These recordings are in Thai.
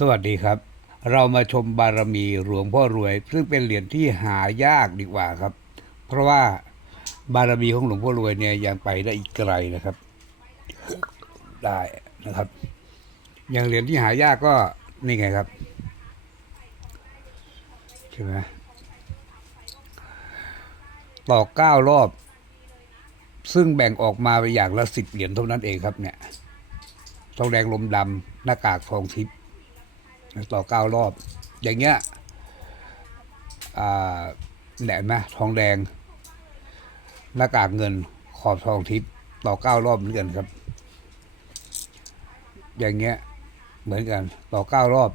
สวัสดีครับ เรามาชมบารมีหลวงพ่อรวย ซึ่งเป็นเหรียญที่หายากดีกว่าครับ เพราะว่าบารมีของหลวงพ่อรวยเนี่ยยังไปได้อีกไกลนะครับ ได้นะครับ อย่างเหรียญที่หายากก็นี่ไงครับใช่ไหมต่อเก้ารอบ ซึ่งแบ่งออกมาไปอย่างละสิบเหรียญเท่านั้นเองครับ เนี่ยทองแดงลมดำหน้ากากทองทิพย์ ต่อเก้ารอบ อย่างเงี้ยแหนไหมทองแดง หน้ากากเงินขอบทองทิพย์ต่อเก้ารอบเหมือนกันครับ อย่างเงี้ยเหมือนกัน ต่อเก้ารอบ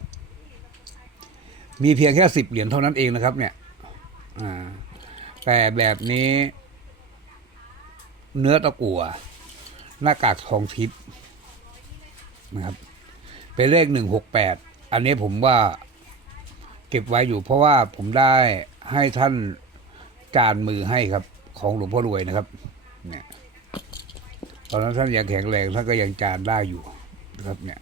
มีเพียงแค่สิบเหรียญเท่านั้นเองนะครับ เนี่ยแต่แบบนี้ เนื้อตะกั่วหน้ากากทองทิพย์นะครับ เป็นเลขหนึ่งหกแปด อันนี้ผมว่าเก็บไว้อยู่ เพราะว่าผมได้ให้ท่านจานมือให้ครับ ของหลวงพ่อรวยนะครับ เนี่ย ตอนนั้นท่านยังแข็งแรงท่านก็ยังจานได้อยู่นะครับ เนี่ย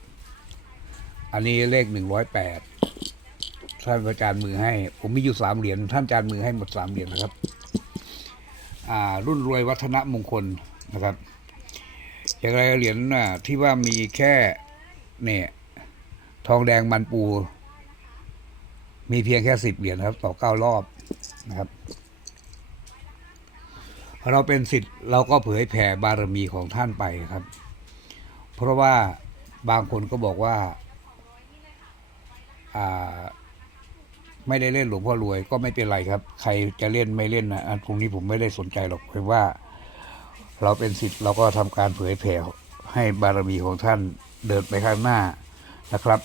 อันนี้เลขหนึ่งร้อยแปดท่านประจานมือให้ ผมมีอยู่สามเหรียญท่านจานมือให้หมดสามเหรียญนะครับ อ่า รุ่นรวยวัฒนมงคลนะครับ อย่างไรเหรียญน่ะที่ว่ามีแค่เนี่ย ทองแดงมันปู มีเพียงแค่สิบเหรียญครับ ต่อเก้ารอบนะครับเราเป็นสิทธิ์เราก็เผยแผ่บารมีของท่านไปครับ เพราะว่าบางคนก็บอกว่าไม่ได้เล่นหลวงพ่อรวยก็ไม่เป็นไรครับ ใครจะเล่นไม่เล่นนะอันตรงนี้ผมไม่ได้สนใจหรอกเพราะว่า เราเป็นสิทธิ์เราก็ทำการเผยแผ่ให้บารมีของท่านเดินไปข้างหน้า นะครับ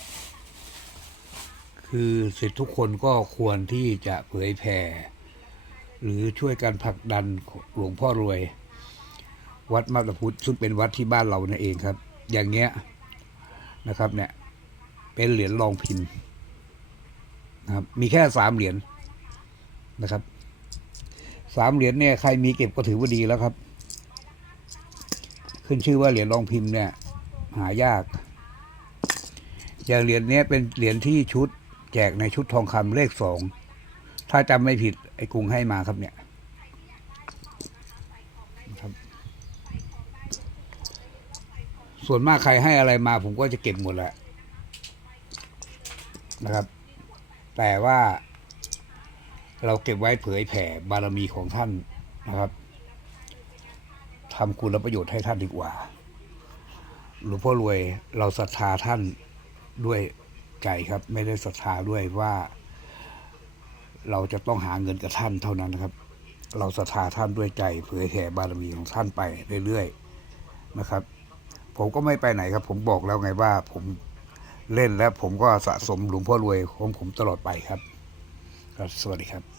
คือสิทธิทุกคนก็ควรที่จะเผยแผ่ หรือช่วยกันผลักดันหลวงพ่อรวย วัดมาตรพุทธซึ่งเป็นวัดที่บ้านเรานั่นเองครับ อย่างเงี้ยนะครับเนี่ยเป็นเหรียญรองพิมพ์นะครับ มีแค่สามเหรียญนะครับสามเหรียญเนี่ยใครมีเก็บก็ถือว่าดีแล้วครับ ขึ้นชื่อว่าเหรียญรองพิมพ์เนี่ย หายาก อย่างเหรียญนี้เป็นเหรียญที่ชุดแจกในชุดทองคำเลขสอง ถ้าจำไม่ผิดไอ้กรุงให้มาครับเนี่ยครับส่วนมากใครให้อะไรมาผมก็จะเก็บหมดแหละนะครับ แต่ว่าเราเก็บไว้เผยแผ่บารมีของท่านนะครับทำคุณประโยชน์ให้ท่านดีกว่า หลวงพ่อรวยเราศรัทธาท่าน ด้วยใจครับ ไม่ได้ศรัทธาด้วยว่า เราจะต้องหาเงินกับท่านเท่านั้นนะครับ เราศรัทธาท่านด้วยใจเผยแผ่บารมีของท่านไปเรื่อยๆนะครับ ผมก็ไม่ไปไหนครับ ผมบอกแล้วไงว่าผมเล่นแล้วผมก็สะสมหลวงพ่อรวยของผมตลอดไปครับครับสวัสดีครับ